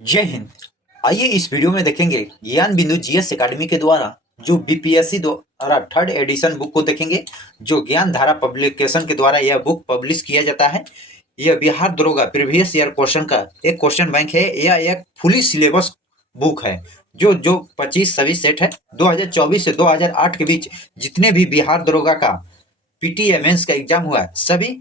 जय हिंद। आइए इस वीडियो में देखेंगे ज्ञान बिंदु जीएस एकेडमी के द्वारा जो बीपीएससी द्वारा थर्ड एडिशन बुक को देखेंगे। जो ज्ञान धारा पब्लिकेशन के द्वारा यह बुक पब्लिश किया जाता है। यह बिहार दरोगा प्रीवियस ईयर क्वेश्चन का एक क्वेश्चन बैंक है। यह एक फुली सिलेबस बुक है। जो जो 25 सेट है 2024 से 2008 के बीच जितने भी बिहार दरोगा का पीटी मेंस का एग्जाम हुआ है सभी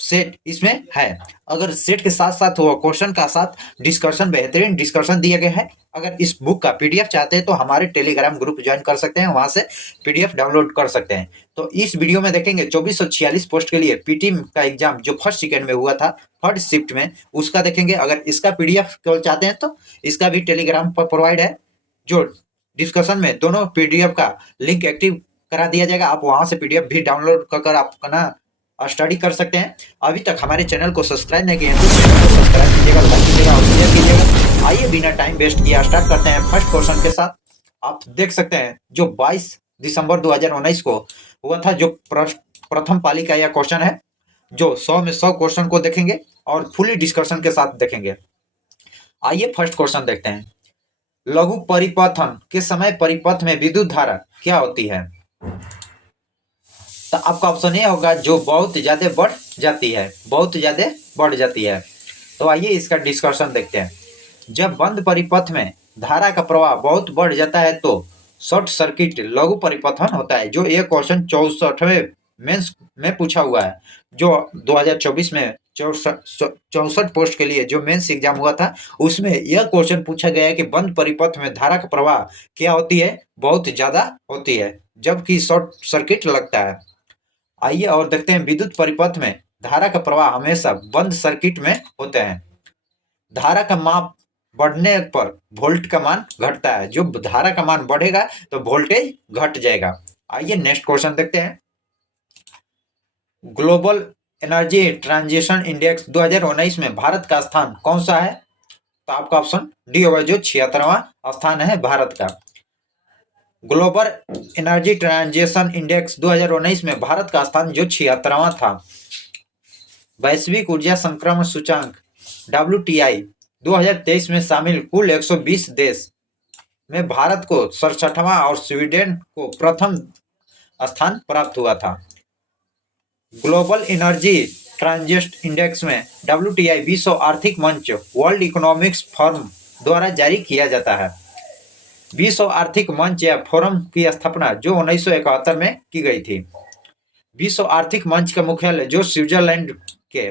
सेट इसमें है। अगर सेट के साथ साथ वो क्वेश्चन का साथ डिस्कशन, बेहतरीन डिस्कशन दिया गया है। अगर इस बुक का पीडीएफ चाहते हैं तो हमारे टेलीग्राम ग्रुप ज्वाइन कर सकते हैं, वहां से पीडीएफ डाउनलोड कर सकते हैं। तो इस वीडियो में देखेंगे 2446 पोस्ट के लिए पीटी का एग्जाम जो फर्स्ट सेकेंड में हुआ था थर्ड शिफ्ट में, उसका देखेंगे। अगर इसका पीडीएफ केवल चाहते हैं तो इसका भी टेलीग्राम पर प्रोवाइड है। जो डिस्कशन में दोनों पीडीएफ का लिंक एक्टिव करा दिया जाएगा, आप वहां से पीडीएफ भी डाउनलोड कर आप अपना स्टडी कर सकते हैं। अभी तक हमारे चैनल को सब्सक्राइब नहीं किए हैं तो चैनल को सब्सक्राइब कीजिएगा, लाइक कीजिएगा और शेयर कीजिएगा। आइए बिना टाइम वेस्ट किए स्टार्ट करते हैं फर्स्ट क्वेश्चन के साथ। आप देख सकते हैं जो 22 दिसंबर 2019 को हुआ था, जो प्रथम पाली का यह क्वेश्चन है। जो 100 में 100 क्वेश्चन को देखेंगे और फुली डिस्कशन के साथ देखेंगे। आइए फर्स्ट क्वेश्चन देखते हैं। लघु परिपथन के समय परिपथ में विद्युत धारा क्या होती है? तो आपका ऑप्शन ए होगा जो बहुत ज्यादा बढ़ जाती है, बहुत ज्यादा बढ़ जाती है। तो आइए इसका डिस्कशन देखते हैं। जब बंद परिपथ में धारा का प्रवाह बहुत बढ़ जाता है तो शॉर्ट सर्किट लघु परिपथन होता है। जो ये क्वेश्चन 64वें मेंस में पूछा हुआ है। जो 2024 में 64 पोस्ट के लिए जो मेंस एग्जाम हुआ था उसमें यह क्वेश्चन पूछा गया है कि बंद परिपथ में धारा का प्रवाह क्या होती है? बहुत ज्यादा होती है, जबकि शॉर्ट सर्किट लगता है। आइए और देखते हैं विद्युत परिपथ में धारा का प्रवाह हमेशा बंद सर्किट में होते हैं। धारा का माप बढ़ने पर वोल्ट का मान घटता है। जो धारा का मान बढ़ेगा तो वोल्टेज घट जाएगा। आइए नेक्स्ट क्वेश्चन देखते हैं। ग्लोबल एनर्जी ट्रांजिशन इंडेक्स 2019 में भारत का स्थान कौन सा है? तो आपका ऑप्शन डी होगा जो 76वां स्थान है भारत का। ग्लोबल एनर्जी ट्रांजिशन इंडेक्स 2019 में भारत का स्थान जो 76वां था। वैश्विक ऊर्जा संक्रमण सूचांक WTI 2023 में शामिल कुल 120 देश में भारत को 67वां और स्वीडन को प्रथम स्थान प्राप्त हुआ था। ग्लोबल एनर्जी ट्रांजिशन इंडेक्स में WTI विश्व आर्थिक मंच वर्ल्ड इकोनॉमिक्स फोरम द्वारा जारी किया जाता है। विश्व आर्थिक मंच या फोरम की स्थापना जो 1971 में की गई थी। विश्व आर्थिक मंच का मुख्यालय जो स्विट्जरलैंड के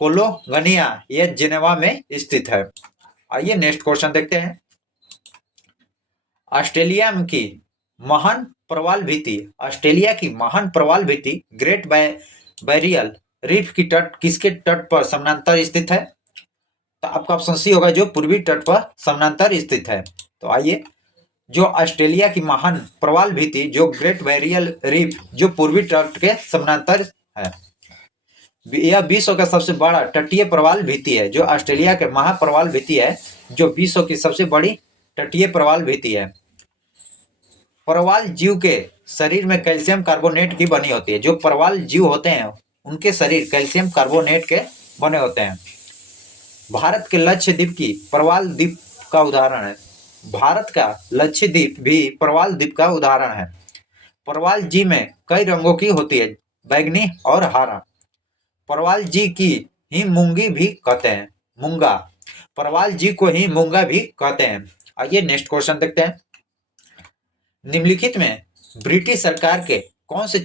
कोलोगनिया या जेनेवा में स्थित है। आइए नेक्स्ट क्वेश्चन देखते हैं। ऑस्ट्रेलिया की महान प्रवाल भित्ति, ऑस्ट्रेलिया की महान प्रवाल भित्ति ग्रेट बैरियल रीफ की तट किसके तट पर समानांतर स्थित है? तो आपका ऑप्शन सी होगा जो पूर्वी तट पर समानांतर स्थित है। तो आइए, जो ऑस्ट्रेलिया की महान प्रवाल भित्ति जो ग्रेट बैरियल रीफ जो पूर्वी तट के समानांतर है। यह विश्व का सबसे बड़ा तटीय प्रवाल भित्ति है। जो ऑस्ट्रेलिया के महाप्रवाल भित्ति है जो विश्व की सबसे बड़ी तटीय प्रवाल भित्ति है। प्रवाल जीव के शरीर में कैल्शियम कार्बोनेट की बनी होती है। जो प्रवाल जीव होते हैं उनके शरीर कैल्शियम कार्बोनेट के बने होते हैं। भारत के लक्षद्वीप की प्रवाल द्वीप का उदाहरण है। भारत का लक्षद्वीप भी प्रवाल द्वीप का उदाहरण है। प्रवाल जी में कई रंगों की होती है, बैंगनी और हरा। प्रवाल जी की ही मूंगी भी कहते हैं, मूंगा। प्रवाल जी को ही मूंगा भी कहते हैं। आइए नेक्स्ट क्वेश्चन देखते हैं। निम्नलिखित में ब्रिटिश सरकार के कौन से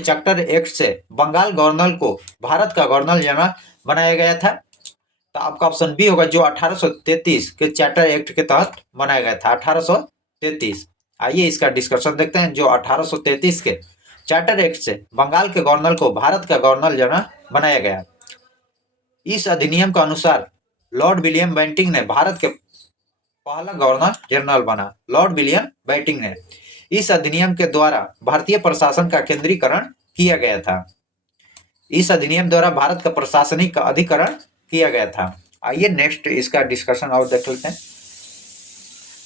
चार्टर एक्ट से बंगाल गवर्नर को भारत का गवर्नर जनरल बनाया गया था? तो आपका ऑप्शन बी होगा जो 1833 के चार्टर एक्ट के तहत बनाया गया था, 1833। आइए इसका डिस्कशन देखते हैं। जो 1833 के चार्टर एक्ट से बंगाल के गवर्नर को भारत का गवर्नर जनरल बनाया गया। इस अधिनियम के अनुसार लॉर्ड विलियम बेंटिंक ने भारत के पहला गवर्नर जनरल बना। लॉर्ड विलियम बेंटिंक ने इस अधिनियम के द्वारा भारतीय प्रशासन का केंद्रीकरण किया गया था। इस अधिनियम द्वारा भारत का प्रशासनिक अधिकरण किया गया था। आइए नेक्स्ट इसका डिस्कशन और देख लेते हैं।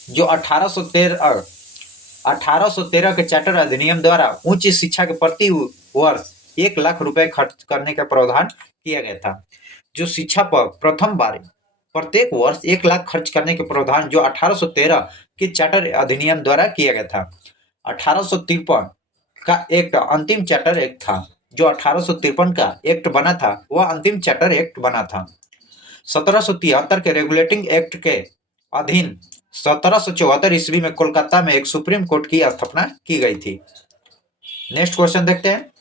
जो 1813 के चार्टर अधिनियम द्वारा उच्च शिक्षा के प्रति वर्ष 1 लाख रुपए खर्च करने का प्रावधान किया गया था। जो शिक्षा पर प्रथम बार प्रत्येक वर्ष 1 लाख खर्च करने के प्रावधान जो 1813 के चार्टर अधिनियम द्वारा किया गया था। 1853 का एक्ट अंतिम चार्टर एक्ट था। जो 1853 का एक्ट बना था वह अंतिम चार्टर एक्ट बना था। 1773 के रेगुलेटिंग एक्ट के अधीन 1774 ईस्वी में कोलकाता में एक सुप्रीम कोर्ट की स्थापना की गई थी। नेक्स्ट क्वेश्चन देखते हैं।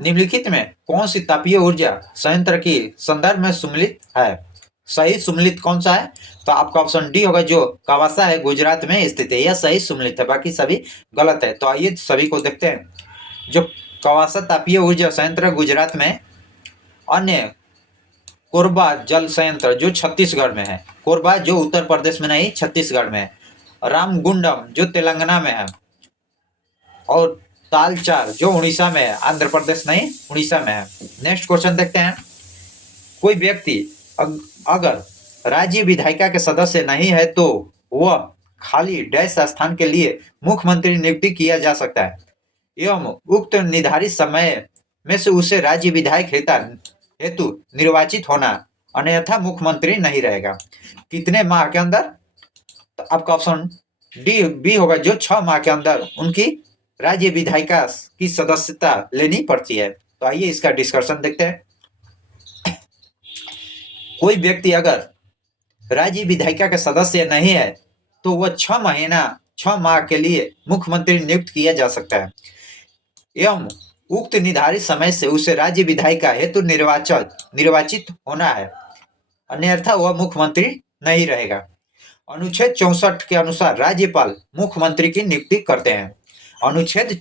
निम्नलिखित में कौन सी तापीय ऊर्जा संयंत्र की संदर्भ में सम्मिलित है? सही सम्मिलित कौन सा है? तो आपका ऑप्शन डी होगा, जो कावासा है गुजरात में स्थित है, यह सही सम्मिलित है, बाकी सभी गलत है। तो आइए सभी को देखते हैं। जो कावासा तापीय ऊर्जा संयंत्र गुजरात में, अन्य कोरबा जल संयंत्र जो छत्तीसगढ़ में है, कोरबा जो उत्तर प्रदेश में नहीं छत्तीसगढ़ में है, रामगुंडम जो तेलंगाना में है, और तालचार जो उड़ीसा में है, आंध्र प्रदेश नहीं उड़ीसा में है। नेक्स्ट क्वेश्चन देखते हैं। कोई व्यक्ति अगर राज्य विधायिका के सदस्य नहीं है तो वह खाली डैश स्थान के लिए मुख्यमंत्री नियुक्ति किया जा सकता है एवं उक्त निर्धारित समय में से उसे राज्य विधायक हेतु निर्वाचित होना, अन्यथा मुख्यमंत्री नहीं रहेगा। कितने माह के अंदर? तो आपका ऑप्शन डी बी होगा, जो 6 माह के अंदर उनकी राज्य विधायिका की सदस्यता लेनी पड़ती है। तो आइए इसका डिस्कशन देखते हैं। कोई व्यक्ति अगर राज्य विधायिका के सदस्य नहीं है तो वह 6 माह के लिए मुख्यमंत्री नियुक्त किया जा सकता है एवं उक्त निर्धारित समय से उसे राज्य विधायिका हेतु निर्वाचित होना है, अन्यथा वह मुख्यमंत्री नहीं रहेगा। अनुच्छेद 64 के अनुसार राज्यपाल मुख्यमंत्री की नियुक्ति करते हैं। अनुच्छेद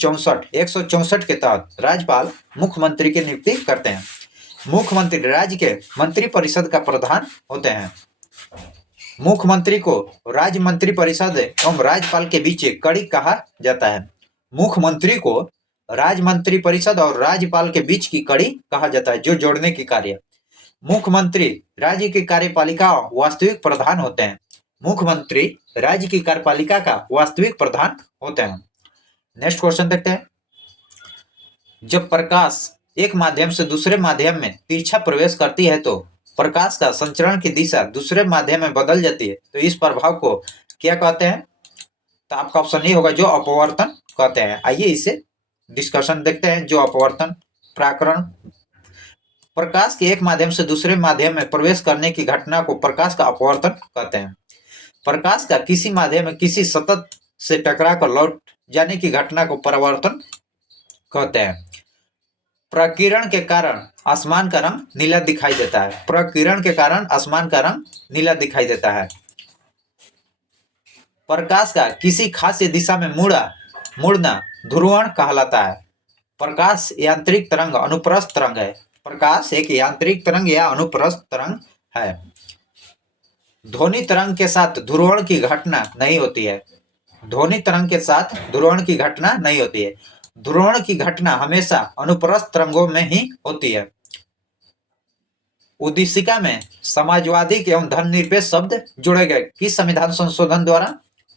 164 के तहत राज्यपाल मुख्यमंत्री की नियुक्ति करते हैं। मुख्यमंत्री राज्य के मंत्रिपरिषद का प्रधान होते हैं। मुख्यमंत्री को राज्य मंत्रिपरिषद एवं राज्यपाल के बीच कड़ी कहा जाता है। मुख्यमंत्री को राज्य मंत्रिपरिषद और राज्यपाल के बीच की कड़ी कहा जाता है, जो जोड़ने की कार्य। मुख्यमंत्री राज्य की कार्यपालिका वास्तविक प्रधान होते हैं। मुख्यमंत्री राज्य की कार्यपालिका का वास्तविक प्रधान होते हैं। नेक्स्ट क्वेश्चन देखते हैं। जब प्रकाश एक माध्यम से दूसरे माध्यम में तिरछा प्रवेश करती है तो प्रकाश का संचरण की दिशा दूसरे माध्यम में बदल जाती है, तो इस प्रभाव को क्या कहते हैं? तो आपका ऑप्शन ए होगा, जो अपवर्तन कहते हैं। आइए इसे डिस्कशन देखते हैं। जो अपवर्तन प्राकरण, प्रकाश के एक माध्यम से दूसरे माध्यम में प्रवेश करने की घटना को प्रकाश का अपवर्तन कहते हैं। प्रकाश का किसी माध्यम में किसी सतत से टकरा कर लौट जाने की घटना को परावर्तन कहते हैं। प्रकीर्ण के कारण आसमान का रंग नीला दिखाई देता है। प्रकीर्ण के कारण आसमान का रंग नीला दिखाई देता है। प्रकाश का किसी खास दिशा में मुड़ना ध्रुवण कहलाता है। प्रकाश यांत्रिक तरंग अनुप्रस्थ तरंग है। प्रकाश एक यांत्रिक तरंग या अनुप्रस्थ तरंग है। ध्वनि तरंग के साथ ध्रुवण की घटना नहीं होती है। ध्वनि तरंग के साथ ध्रुवण की घटना नहीं होती है। ध्रुवण की घटना हमेशा अनुप्रस्थ तरंगों में ही होती है। उद्देशिका में समाजवादी एवं धर्मनिरपेक्ष शब्द जोड़े गए किस संविधान संशोधन द्वारा?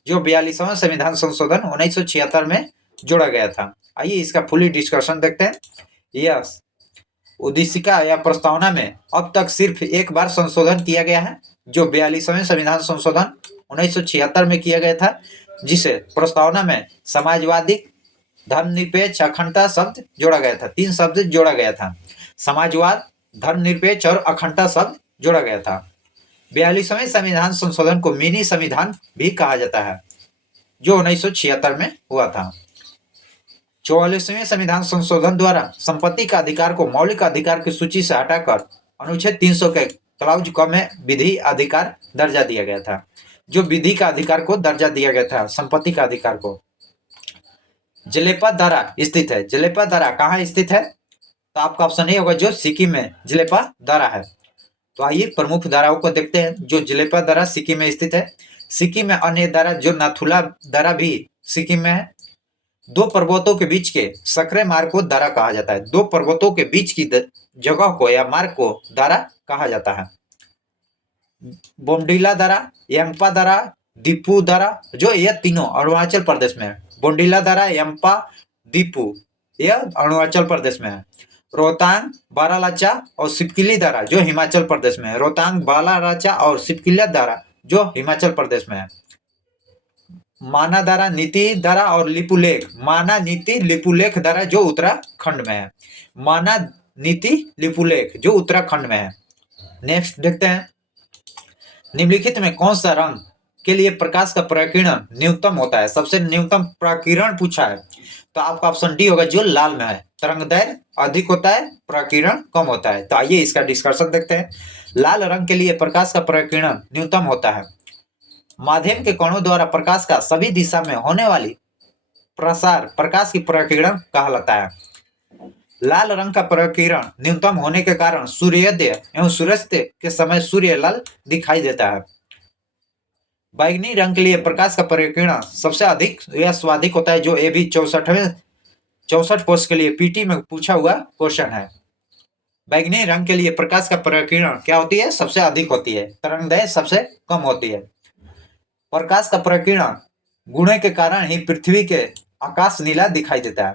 जो 42वां संविधान संशोधन 1976 में जोड़ा गया था। आइए इसका फुली डिस्कशन देखते हैं। यस, उद्देशिका या प्रस्तावना में अब तक सिर्फ एक बार संशोधन किया गया है, जो 42वें संविधान संशोधन 1976 में किया गया था, जिसे प्रस्तावना में समाजवादी धर्मनिरपेक्ष अखंडता शब्द जोड़ा गया था। 3 शब्द जोड़ा गया था, समाजवाद, धर्मनिरपेक्ष और अखंडता शब्द जोड़ा गया था। 42वें संविधान संशोधन को मिनी संविधान भी कहा जाता है, जो 1976 में हुआ था। 44वें संविधान संशोधन द्वारा संपत्ति का अधिकार को मौलिक अधिकार की सूची से हटाकर अनुच्छेद 300 के क्लाउज क में विधि अधिकार दर्जा दिया गया था, जो विधि का अधिकार को दर्जा दिया गया था संपत्ति का अधिकार को। जलेपा दर्रा स्थित है। जलेपा दर्रा कहाँ स्थित है? तो आपका ऑप्शन ए होगा, जो सिक्किम में जलेपा दर्रा है। तो आइए प्रमुख दर्राओं को देखते हैं। जो जलेपा दर्रा सिक्किम में स्थित है। सिक्किम में अन्य दर्रा जो नाथुला दर्रा भी सिक्किम में है। 2 पर्वतों के बीच के सकरे मार्ग को दर्रा कहा जाता है। 2 पर्वतों के बीच की जगह को या मार्ग को दर्रा कहा जाता है। बोमडिला दर्रा, यंगपा दर्रा, दीपू दर्रा, जो यह तीनों अरुणाचल प्रदेश में है। बोमडिला दर्रा, यंगपा, दीपू, यह अरुणाचल प्रदेश में है। रोहतांग, बारालाचा और सिपकिली दर्रा जो हिमाचल प्रदेश में है। रोहतांग, बारालाचा और सिपकिली दर्रा जो हिमाचल प्रदेश में है। माना दर्रा, नीति दर्रा और लिपुलेख। माना, नीति, लिपुलेख दर्रा जो उत्तराखंड में है। माना, नीति, लिपुलेख जो उत्तराखंड में है। नेक्स्ट देखते हैं, निम्नलिखित में कौन सा रंग के लिए प्रकाश का प्रकीर्णन न्यूनतम होता है? सबसे न्यूनतम प्रकीर्णन पूछा है तो आपका ऑप्शन डी होगा जो लाल में है। तरंगदैर्घ्य अधिक होता है, प्रकीर्णन कम होता है। तो आइए इसका डिस्कशन देखते हैं। लाल रंग के लिए प्रकाश का प्रकीर्णन न्यूनतम होता है। माध्यम के कणों द्वारा प्रकाश का सभी दिशा में होने वाली प्रसार प्रकाश की प्रकीर्णन कहलाता है। लाल रंग का प्रकीर्णन न्यूनतम होने के कारण सूर्योदय एवं सूर्यास्त के समय सूर्य लाल दिखाई देता है। बैंगनी रंग के लिए प्रकाश का प्रकीर्णन सबसे अधिक या स्वाधिक होता है, जो ये भी 64 पोस्ट के लिए पीटी में पूछा हुआ क्वेश्चन है। बैंगनी रंग के लिए प्रकाश का प्रकीर्णन क्या होती है? सबसे अधिक होती है। तरंगदैर्घ्य सबसे कम होती है। प्रकाश का प्रकीर्णन गुण के कारण ही पृथ्वी के आकाश नीला दिखाई देता है।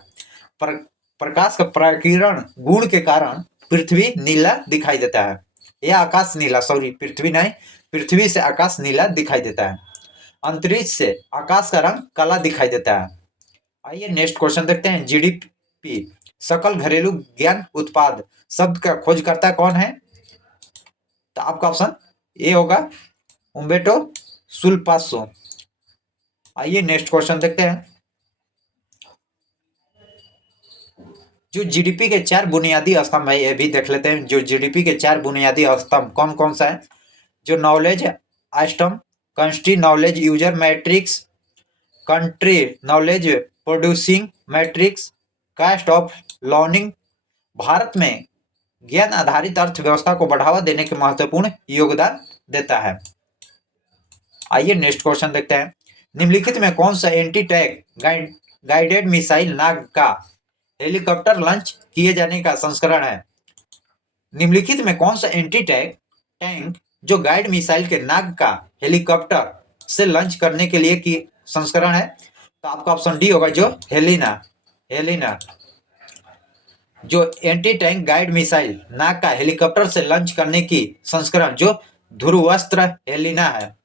प्रकाश का प्रकीर्णन गुण के कारण पृथ्वी नीला दिखाई देता है, या आकाश नीला, सॉरी पृथ्वी नहीं, पृथ्वी से आकाश नीला दिखाई देता है। अंतरिक्ष से आकाश का रंग काला दिखाई देता है। आइए नेक्स्ट क्वेश्चन देखते हैं। जीडीपी, सकल घरेलू ज्ञान उत्पाद शब्द का खोजकर्ता कौन है? तो आपका ऑप्शन ए होगा उम्बेटो सुल्पासो। आइए नेक्स्ट क्वेश्चन देखते हैं। जो जीडीपी के 4 बुनियादी स्तंभ है, ये भी देख लेते हैं। जो जीडीपी के 4 बुनियादी स्तंभ कौन कौन सा है? जो knowledge item, country knowledge user matrix, country knowledge producing matrix, cost of learning. Bharat में ज्ञान आधारित अर्थव्यवस्था को बढ़ावा देने के महत्वपूर्ण योगदान देता है। आइए नेक्स्ट क्वेश्चन देखते हैं। निम्नलिखित में कौन सा एंटी टैंक गाइडेड मिसाइल नाग का हेलीकॉप्टर लॉन्च किए जाने का संस्करण है? निम्नलिखित में कौन सा एंटी टैंक जो गाइड मिसाइल के नाग का हेलीकॉप्टर से लॉन्च करने के लिए की संस्करण है? तो आपका ऑप्शन डी होगा जो हेलिना। जो एंटी टैंक गाइड मिसाइल नाग का हेलीकॉप्टर से लॉन्च करने की संस्करण जो ध्रुवास्त्र हेलिना है,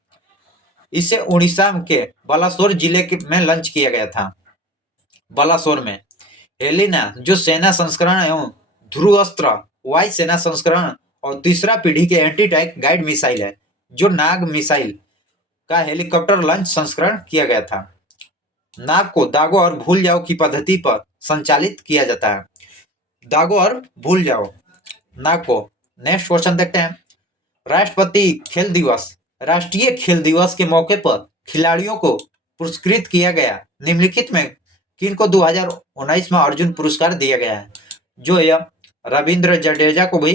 इसे उड़ीसा के बालासोर जिले में लॉन्च किया गया था। बालासोर में हेलिना जो सेना संस्करण एवं ध्रुवास्त्र वायु सेना संस्करण और तीसरा पीढ़ी के एंटी टैंक गाइड मिसाइल है, जो नाग मिसाइल का हेलीकॉप्टर लॉन्च संस्करण किया गया था। नाग को दागो और भूल जाओ की पद्धति पर संचालित किया जाता है। दागो और भूल जाओ नाग को। नेक्स्ट क्वेश्चन देखते हैं। राष्ट्रपति खेल दिवस, राष्ट्रीय खेल दिवस के मौके पर खिलाड़ियों को पुरस्कृत किया गया। निम्नलिखित में किनको 2019 में अर्जुन पुरस्कार दिया गया है? जो यह रविंद्र जडेजा को भी,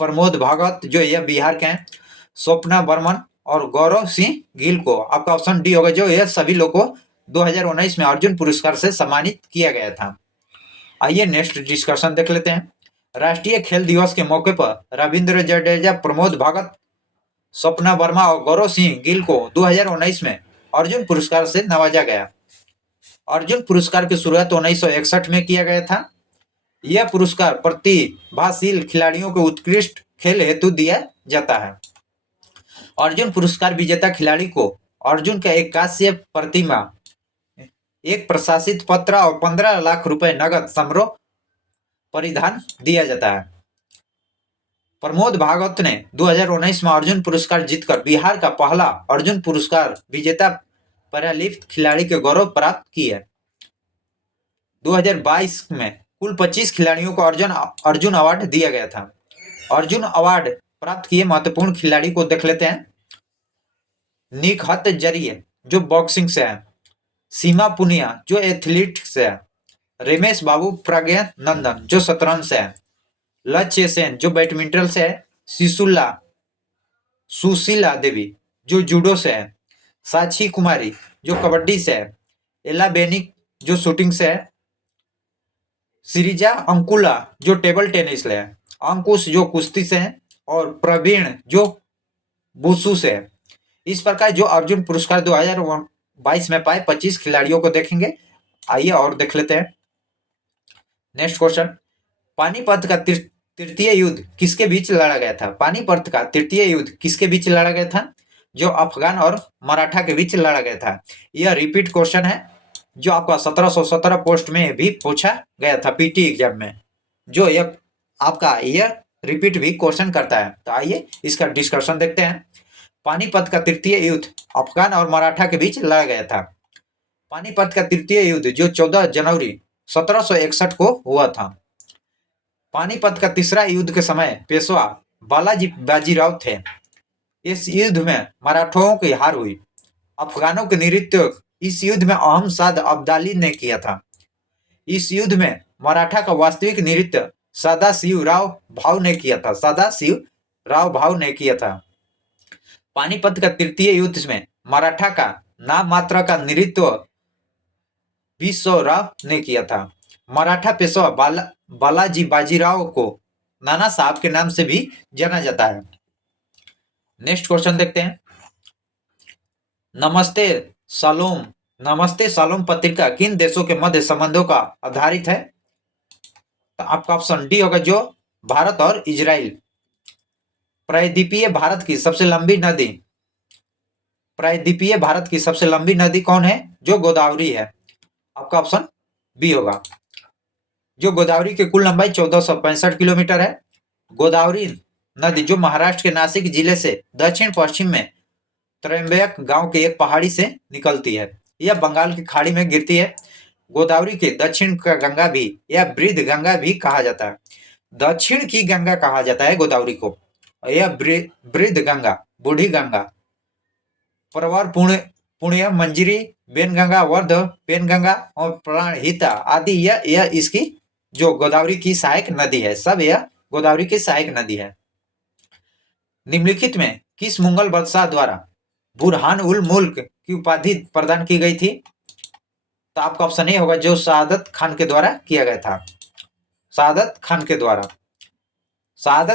प्रमोद भगत जो यह बिहार के हैं, स्वप्ना बर्मन और गौरव सिंह गिल को। आपका ऑप्शन डी होगा जो यह सभी लोग को 2019 में अर्जुन पुरस्कार से सम्मानित किया गया था। आइए नेक्स्ट डिस्कशन देख लेते हैं। राष्ट्रीय खेल दिवस के मौके पर रविंद्र जडेजा, प्रमोद भगत, स्वप्ना वर्मा और गौरव सिंह गिल को 2019 में अर्जुन पुरस्कार से नवाजा गया। अर्जुन पुरस्कार की शुरुआत 1961 में किया गया था। यह पुरस्कार प्रतिभाशील खिलाड़ियों को उत्कृष्ट खेल हेतु दिया जाता है। अर्जुन पुरस्कार विजेता खिलाड़ी को अर्जुन का एक कांस्य प्रतिमा, एक प्रशासित पत्र और 15 लाख रुपए नगद समारोह परिधान दिया जाता है। प्रमोद भागवत ने 2019 में अर्जुन पुरस्कार जीतकर बिहार का पहला अर्जुन पुरस्कार विजेता पैरालिफ्ट खिलाड़ी के गौरव प्राप्त की है। 2022 में कुल 25 खिलाड़ियों को अर्जुन अवार्ड दिया गया था। अर्जुन अवार्ड प्राप्त किए महत्वपूर्ण खिलाड़ी को देख लेते हैं। निखत जरिए जो बॉक्सिंग से है, सीमा पुनिया जो एथलीट से है, रमेश बाबू प्रज्ञा नंदन जो शतरंज से है, लक्ष्य सेन जो बैडमिंटन से है, सुशीला देवी जो जूडो से है, साक्षी कुमारी जो कबड्डी से है, एला बेनिक जो शूटिंग से है, सिरिजा अंकुला जो टेबल टेनिस से है, अंकुश जो कुश्ती से है और प्रवीण जो वुशु से है। इस प्रकार जो अर्जुन पुरस्कार 2022 में पाए 25 खिलाड़ियों को देखेंगे। आइए और देख लेते हैं। Next question. पानीपत का तृतीय युद्ध किसके बीच लड़ा गया था? पानीपत का तृतीय युद्ध किसके बीच लड़ा गया था? जो अफगान और मराठा के बीच लड़ा गया था। यह रिपीट क्वेश्चन है जो आपका 1717 पोस्ट में भी पूछा गया था पीटी एग्जाम में, जो यह आपका यह रिपीट भी क्वेश्चन करता है। तो आइए इसका डिस्कशन देखते हैं। पानीपत का तृतीय युद्ध अफगान और मराठा के बीच लड़ा गया था। पानीपत का तृतीय युद्ध जो 14 जनवरी 1761 को हुआ था। पानीपत का तीसरा युद्ध के समय पेशवा बालाजी बाजीराव थे। इस युद्ध में मराठों की हार हुई। अफगानों के नेतृत्व इस युद्ध में अहमद अब्दाली ने किया था। इस युद्ध में मराठा का वास्तविक नेतृत्व सदाशिवराव भाऊ ने किया था। सदाशिवराव भाऊ ने किया था। पानीपत का तृतीय युद्ध में मराठा का नाम मात्र का नेतृत्व विश्वराव ने किया था। मराठा पेशवा बालाजी बाजीराव को नाना साहब के नाम से भी जाना जाता है। नेक्स्ट क्वेश्चन देखते हैं। नमस्ते शालोम पत्रिका किन देशों के मध्य संबंधों का आधारित है? तो आपका ऑप्शन डी होगा, जो भारत और इजराइल। प्रायद्वीपीय भारत की सबसे लंबी नदी कौन है? जो गोदावरी है। आपका ऑप्शन बी होगा, जो गोदावरी की कुल लंबाई 1465 किलोमीटर है। गोदावरी नदी जो महाराष्ट्र के नासिक जिले से दक्षिण पश्चिम में त्रयंबक गांव के एक पहाड़ी से निकलती है। यह बंगाल की खाड़ी में गिरती है। गोदावरी के दक्षिण का गंगा भी या वृद्ध गंगा भी कहा जाता है। दक्षिण की गंगा कहा जाता है गोदावरी को। यह वृद्ध गंगा, बूढ़ी गंगा, परवर, पुण्य, मंजरी, बेनगंगा, वर्ध, पेनगंगा और प्राणहिता आदि यह इसकी जो गोदावरी की सहायक नदी है, सब यह गोदावरी की सहायक नदी है। निम्नलिखित में किस मुगल बादशाह द्वारा बुरहान उल मुल्क की उपाधि प्रदान की गई थी? तो आपका ऑप्शन ए होगा, जो शहादत खान के द्वारा किया गया था। शहादत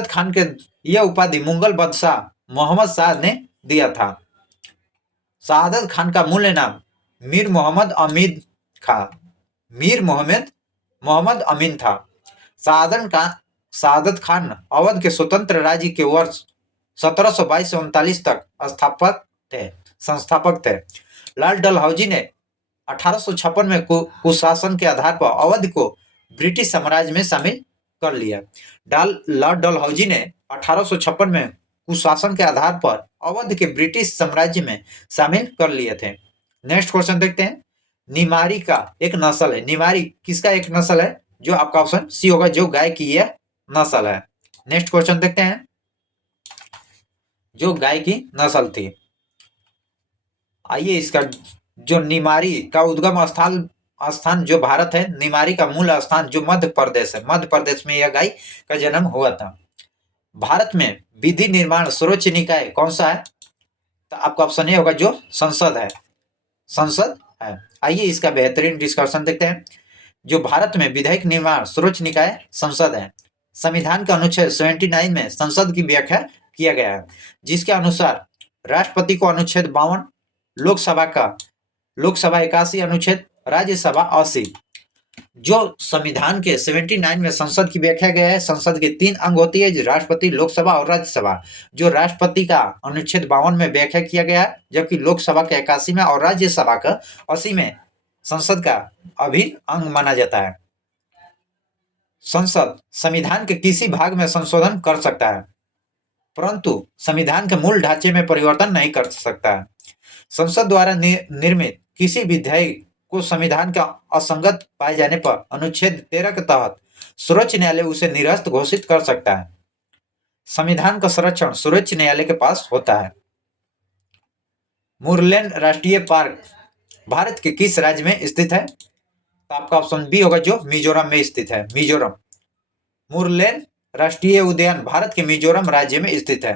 खान के यह उपाधि मुगल बादशाह मोहम्मद शाह ने दिया था। शहादत खान का मूल नाम मीर मोहम्मद अमीन था। शहादत खान अवध के स्वतंत्र राज्य के वर्ष 1722 से 39 तक संस्थापक थे। लाल डलहौजी ने 1856 में कुशासन के आधार पर अवध को ब्रिटिश साम्राज्य में शामिल कर लिया। लॉर्ड डलहौजी ने 1856 में कुशासन के आधार पर अवध के ब्रिटिश साम्राज्य में शामिल कर लिए थे। नेक्स्ट क्वेश्चन देखते हैं। निमारी का एक नस्ल है। निमारी किसका एक नस्ल है? जो आपका ऑप्शन सी होगा, जो गाय की यह नस्ल है। नेक्स्ट क्वेश्चन देखते हैं। जो गाय की नस्ल थी, आइए इसका जो निमारी का उद्गम स्थान जो भारत है, निमारी का मूल स्थान जो मध्य प्रदेश है, मध्य प्रदेश में यह गाय का जन्म हुआ था। भारत में विधि निर्माण सर्वोच्च निकाय कौन सा है? तो आपका ऑप्शन ए होगा, जो संसद है। आइए इसका बेहतरीन डिस्कशन देखते हैं। जो भारत में विधायक निर्माण सर्वोच्च निकाय संसद है। संविधान के अनुच्छेद 79 में संसद की व्याख्या किया गया है, जिसके अनुसार राष्ट्रपति को अनुच्छेद 52, लोकसभा 81 अनुच्छेद, राज्यसभा 80। जो संविधान के 79 में संसद की व्याख्या गया है, संसद के 3 अंग होती है, राष्ट्रपति, लोकसभा और राज्यसभा। जो राष्ट्रपति का अनुच्छेद 52 में व्याख्या किया गया है, जबकि लोकसभा के 81 में और राज्यसभा का 80 में संसद का अभिन्न अंग माना जाता है। संसद संविधान के किसी भाग में संशोधन कर सकता है, परंतु संविधान के मूल ढांचे में परिवर्तन नहीं कर सकता है। संसद द्वारा निर्मित किसी विधेयक को संविधान का असंगत पाए जाने पर अनुच्छेद 13 के तहत सर्वोच्च न्यायालय उसे निरस्त घोषित कर सकता है। संविधान का संरक्षण सर्वोच्च न्यायालय के पास होता है। मुरलेन राष्ट्रीय पार्क भारत के किस राज्य में स्थित है? तो आपका ऑप्शन बी होगा, जो मिजोरम में स्थित है। मिजोरम। मुरलेन राष्ट्रीय उद्यान भारत के मिजोरम राज्य में स्थित है।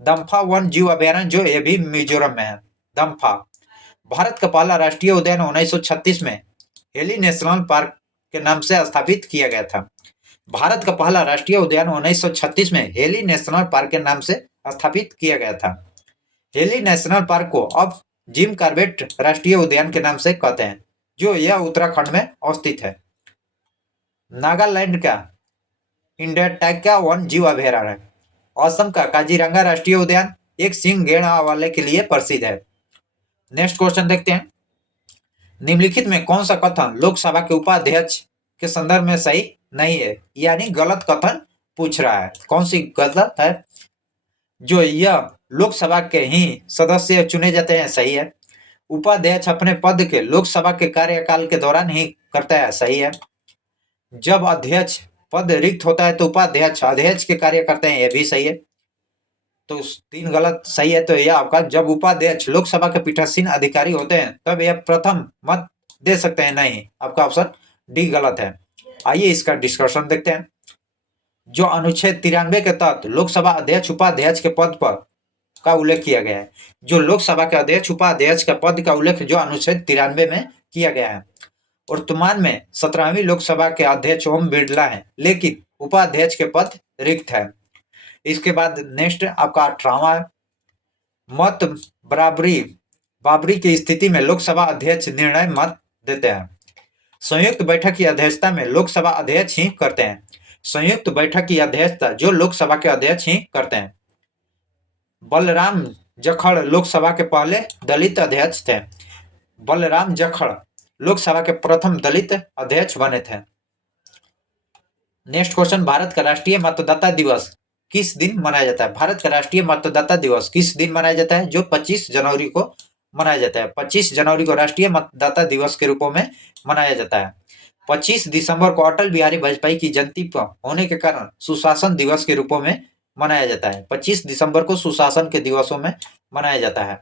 दम्फा वन जीव अभयारण्य जो ये भी मिजोरम में है। दम्फा भारत का पहला राष्ट्रीय उद्यान 1936 में हेली नेशनल पार्क के नाम से स्थापित किया गया था। भारत का पहला राष्ट्रीय उद्यान 1936 में हेली नेशनल पार्क के नाम से स्थापित किया गया था। हेली नेशनल पार्क को अब जिम कॉर्बेट राष्ट्रीय उद्यान के नाम से कहते हैं, जो यह उत्तराखंड में अवस्थित है। नागालैंड का इंडोनेशिया वन जीव अभयारण्य। असम का काजीरंगा राष्ट्रीय उद्यान एक सिंह गैंड वाले के लिए प्रसिद्ध है। नेक्स्ट क्वेश्चन देखते हैं, निम्नलिखित में कौन सा कथन लोकसभा के उपाध्यक्ष के संदर्भ में सही नहीं है, यानी गलत कथन पूछ रहा है। कौन सी गलत है? जो यह लोकसभा के ही सदस्य चुने जाते हैं, सही है। उपाध्यक्ष अपने पद के लोकसभा के कार्यकाल के दौरान ही करता है, सही है। जब अध्यक्ष पद रिक्त होता है तो उपाध्यक्ष अध्यक्ष के कार्य करते हैं, यह भी सही है। तो 3 गलत, सही है। तो यह आपका, जब उपाध्यक्ष लोकसभा के पीठासीन अधिकारी होते हैं तब यह प्रथम मत दे सकते हैं, नहीं, आपका ऑप्शन डी गलत है। आइए इसका डिस्कशन देखते हैं। जो अनुच्छेद 93 के तहत लोकसभा अध्यक्ष उपाध्यक्ष के पद पर का उल्लेख किया गया है, जो लोकसभा के अध्यक्ष उपाध्यक्ष का पद का उल्लेख जो अनुच्छेद 93 में किया गया है। वर्तमान में 17वीं लोकसभा के अध्यक्ष ओम बिरला हैं, लेकिन उपाध्यक्ष के पद रिक्त है। इसके बाद नेक्स्ट आपका 18वां, मत बराबरी की स्थिति में लोकसभा अध्यक्ष निर्णय मत देते हैं। संयुक्त बैठक की अध्यक्षता में लोकसभा अध्यक्ष ही करते हैं। संयुक्त बैठक की अध्यक्षता जो लोकसभा के अध्यक्ष ही करते हैं। बलराम जखड़ लोकसभा के पहले दलित अध्यक्ष थे। बलराम जखड़ लोकसभा के प्रथम दलित अध्यक्ष बने थे। नेक्स्ट क्वेश्चन, भारत का राष्ट्रीय मतदाता दिवस किस दिन मनाया जाता है? भारत का राष्ट्रीय मतदाता दिवस किस दिन मनाया जाता है? जो 25 जनवरी को मनाया जाता है। 25 जनवरी को राष्ट्रीय मतदाता दिवस के रूप में मनाया जाता है। 25 दिसंबर को अटल बिहारी वाजपेयी की जयंती होने के कारण सुशासन दिवस के रूप में मनाया जाता है। 25 दिसंबर को सुशासन के दिवसों में मनाया जाता है।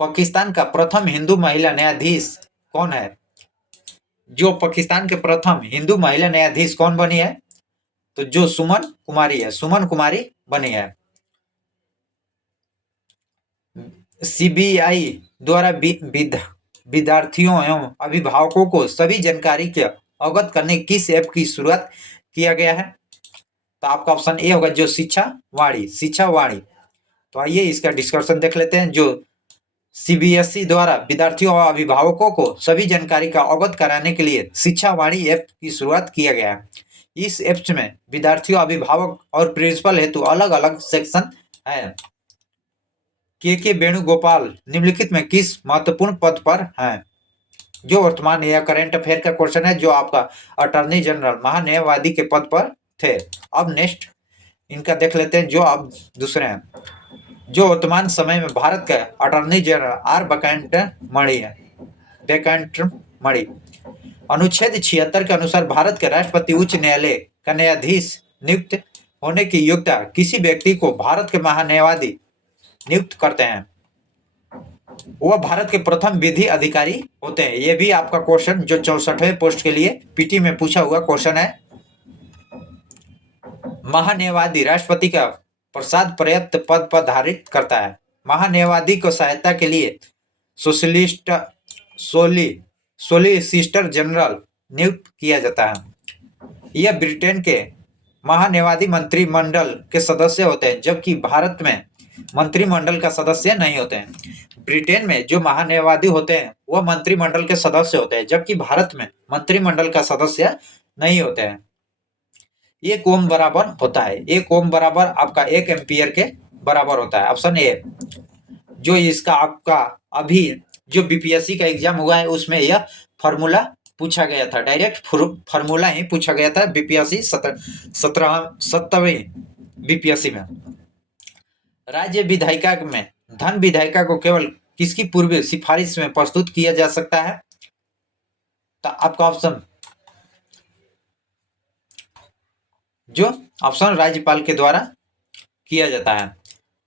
पाकिस्तान का प्रथम हिंदू महिला न्यायाधीश कौन है? जो पाकिस्तान के प्रथम हिंदू महिला न्यायाधीश कौन बनी है? तो जो सुमन कुमारी है, सुमन कुमारी बनी है। सीबीआई द्वारा विद्यार्थियों एवं अभिभावकों को सभी जानकारी के अवगत करने किस ऐप की शुरुआत किया गया है? तो आपका ऑप्शन ए होगा, जो शिक्षा वाणी। तो आइए इसका डिस्कशन देख लेते हैं। जो सीबीएसई द्वारा विद्यार्थियों और अभिभावकों को सभी जानकारी का अवगत कराने के लिए शिक्षा वाणी ऐप की शुरुआत किया गया है। इस ऐप में विद्यार्थियों, अभिभावक और प्रिंसिपल हेतु अलग अलग सेक्शन है। के वेणुगोपाल निम्नलिखित में किस महत्वपूर्ण पद पर हैं? जो वर्तमान यह करंट अफेयर का क्वेश्चन है, जो आपका अटॉर्नी जनरल महान्यायवादी के पद पर थे। अब नेक्स्ट इनका देख लेते हैं। जो अब दूसरे हैं, जो वर्तमान समय में भारत का अटॉर्नी जनरल आर वेंकट मणि। अनुच्छेद 76 के अनुसार भारत के राष्ट्रपति उच्च न्यायालय का न्यायाधीश नियुक्त होने की योग्यता किसी व्यक्ति को भारत के महान्यायवादी नियुक्त करते हैं। वह भारत के प्रथम विधि अधिकारी होते हैं। यह भी आपका क्वेश्चन जो 64वें पोस्ट के लिए पीटी में पूछा हुआ क्वेश्चन है। महान्यायवादी राष्ट्रपति का प्रसाद पर्याप्त पद पर धारित करता है। महान्यायवादी को सहायता के लिए सोलिसिटर जनरल नियुक्त किया जाता है। यह ब्रिटेन के महान्यायवादी मंत्रिमंडल के सदस्य होते हैं, जबकि भारत में मंत्रिमंडल का सदस्य नहीं होते हैं। ब्रिटेन में जो महान्यायवादी होते हैं वह मंत्रिमंडल के सदस्य होते हैं, जबकि भारत में मंत्रिमंडल का सदस्य नहीं होते हैं। एक ओम बराबर होता है। एक ओम बराबर आपका 1 एम्पियर के बराबर होता है। Option A. जो इसका आपका अभी जो बीपीएससी का एग्जाम हुआ है उसमें यह फॉर्मूला पूछा गया था, डायरेक्ट फॉर्मूला ही पूछा गया था बीपीएससी 17वीं बीपीएससी में। राज्य विधायिका में धन विधायिका को केवल किसकी पूर्व सिफारिश में प्रस्तुत किया जा सकता है? तो आपका ऑप्शन जो ऑप्शन राज्यपाल के द्वारा किया जाता है।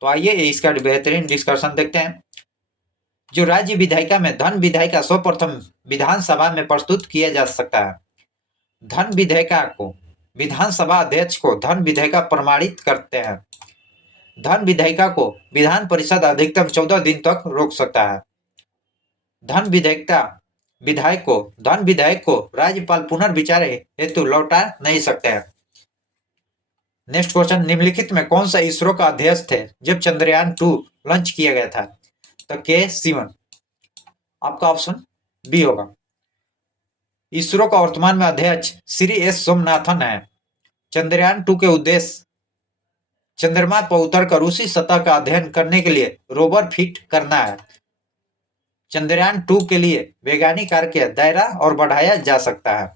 तो आइए इसका बेहतरीन डिस्कशन देखते हैं। जो राज्य विधायिका में धन विधायिका सर्वप्रथम विधानसभा में प्रस्तुत किया जा सकता है। धन विधायिका को विधानसभा अध्यक्ष को धन विधायिका प्रमाणित करते हैं। धन विधायिका को विधान परिषद अधिकतम 14 दिन तक रोक सकता है। धन विधायक को राज्यपाल पुनर्विचार हेतु लौटा नहीं सकते हैं। नेक्स्ट क्वेश्चन, निम्नलिखित में कौन सा इसरो का अध्यक्ष थे जब चंद्रयान 2 लॉन्च किया गया था? तो के सिवन। आपका ऑप्शन बी होगा। इसरो का वर्तमान में अध्यक्ष श्री एस सोमनाथन है। चंद्रयान 2 के उद्देश्य चंद्रमा पर उतरकर उसी सतह का अध्ययन करने के लिए रोवर फिट करना है। चंद्रयान 2 के लिए वैज्ञानिक कार्य का दायरा और बढ़ाया जा सकता है।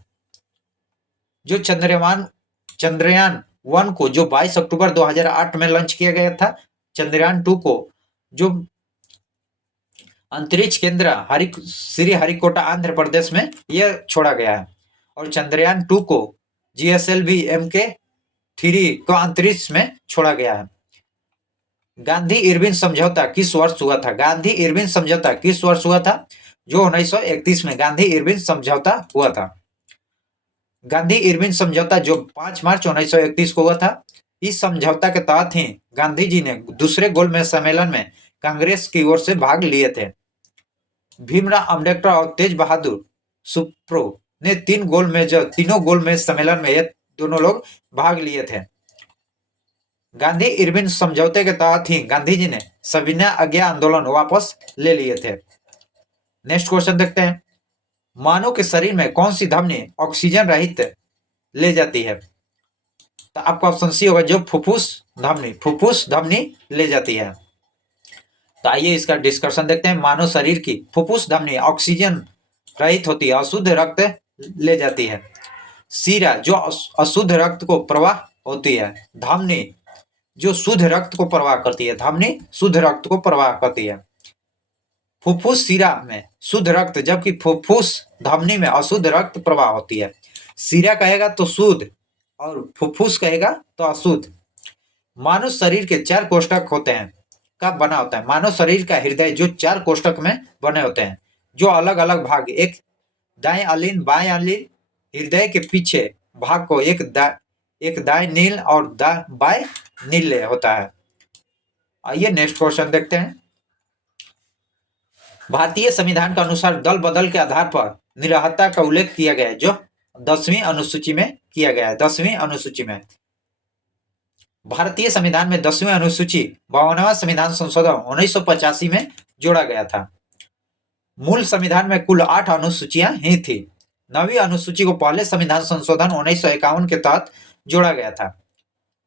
जो चंद्रयान 1 को जो 22 अक्टूबर 2008 में लॉन्च किया गया था, चंद्रयान 2 को जो अंतरिक्ष केंद्र श्रीहरिकोटा आंध्र प्रदेश में यह छोड़ा गया है। और चंद्रयान 2 को GSLV MK3 को अंतरिक्ष में छोड़ा गया है। गांधी इरविन समझौता किस वर्ष हुआ था? गांधी इरविन समझौता किस वर्ष हुआ था? जो 1931 में गांधी इरविन समझौता हुआ था। गांधी इरविन समझौता जो 5 मार्च 1931 को हुआ था। इस समझौता के तहत ही गांधी जी ने दूसरे गोलमेज सम्मेलन में कांग्रेस की ओर से भाग लिए थे। भीमराव अम्बेडकर और तेज बहादुर सुप्रो ने तीनों गोलमेज सम्मेलन में ये दोनों लोग भाग लिए थे। गांधी इरविन समझौते के तहत ही गांधी जी ने सविनय अवज्ञा आंदोलन वापस ले लिए थे। नेक्स्ट क्वेश्चन देखते हैं। मानव के शरीर में कौन सी धमनी ऑक्सीजन रहित ले जाती है? तो आपका ऑप्शन सी होगा, जो फुफ्फुस धमनी ले जाती है। तो आइए इसका डिस्कशन देखते हैं। मानव शरीर की फुफ्फुस धमनी ऑक्सीजन रहित होती है, अशुद्ध रक्त ले जाती है। सीरा जो अशुद्ध रक्त को प्रवाह होती है। धमनी जो शुद्ध रक्त को प्रवाह करती है। धमनी शुद्ध रक्त को प्रवाह करती है। फुफ्फुस सीरा में शुद्ध रक्त, जबकि फुफ्फुस धमनी में अशुद्ध रक्त प्रवाह होती है। सीरा कहेगा तो शुद्ध और फुफ्फुस कहेगा तो अशुद्ध। मानव शरीर के 4 कोष्ठक होते हैं। कब बना होता है? मानव शरीर का हृदय जो 4 कोष्ठक में बने होते हैं, जो अलग अलग भाग, एक दाएं अलिन बाएं अलिन, हृदय के पीछे भाग को एक दाएं नील और बाएं नील होता है। आइए नेक्स्ट क्वेश्चन देखते हैं। भारतीय संविधान के अनुसार दल बदल के आधार पर निरहता का उल्लेख किया गया है, जो 10वीं अनुसूची में किया गया है। 10वीं अनुसूची में भारतीय संविधान में 10वीं अनुसूची 52वां संविधान संशोधन 1985 में जोड़ा गया था। मूल संविधान में कुल 8 अनुसूचियां ही थी। 9वीं अनुसूची को पहले संविधान संशोधन 1951 के तहत जोड़ा गया था